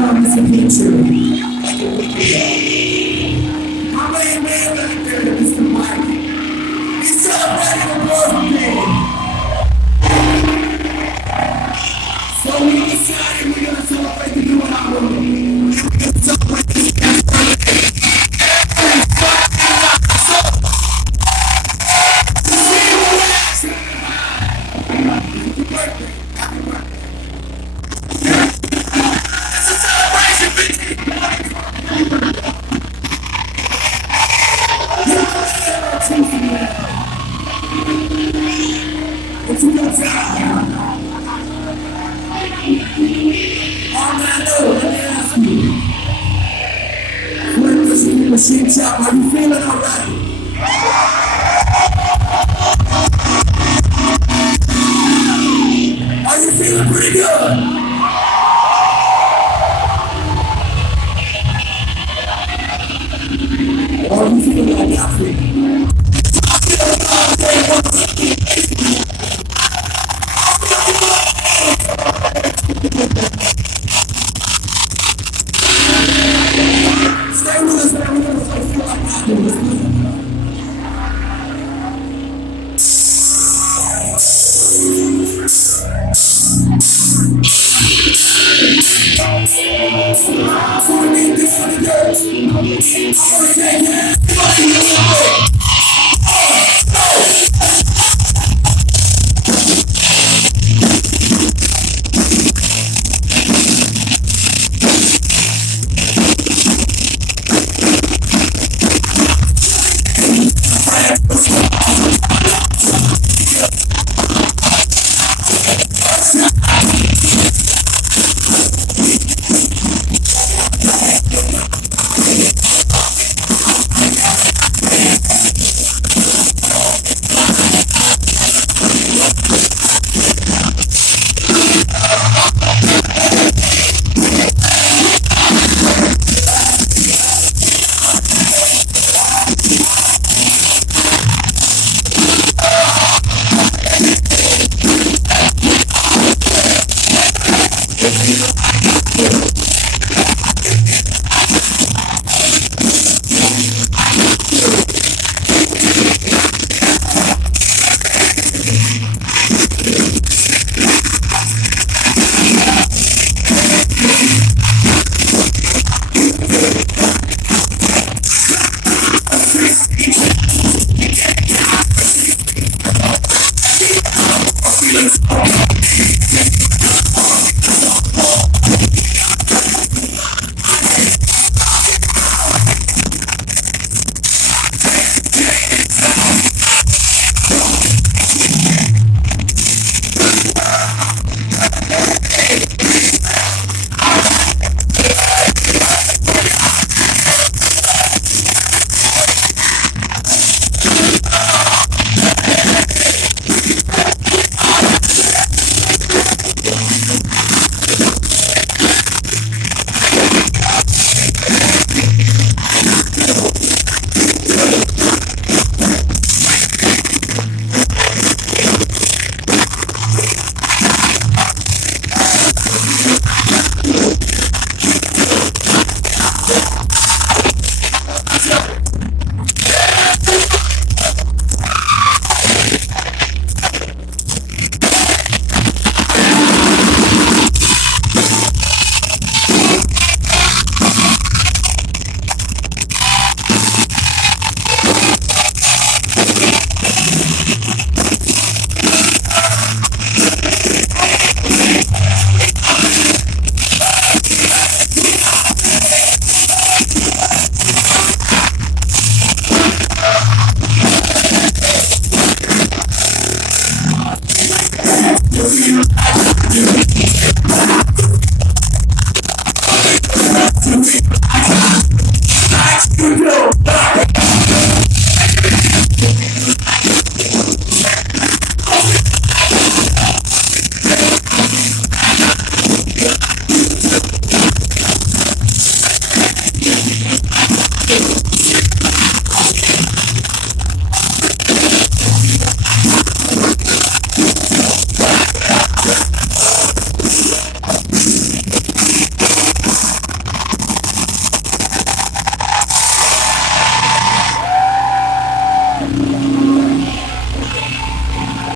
down that picture. My main man back there, Mr. Mike. He's celebrating a birthday. So we decided we're gonna celebrate the new album. We're gonna celebrate this guy's birthday. It's a good time. All I know, let me ask you. Flint, this is Machine Shop. Are you feeling alright? Are you feeling pretty good? Or are you feeling like I feel? Stay with us, man. We're gonna feel like I do. So we need this on the dirt. I'm gonna take it. Fucking away. Let's go.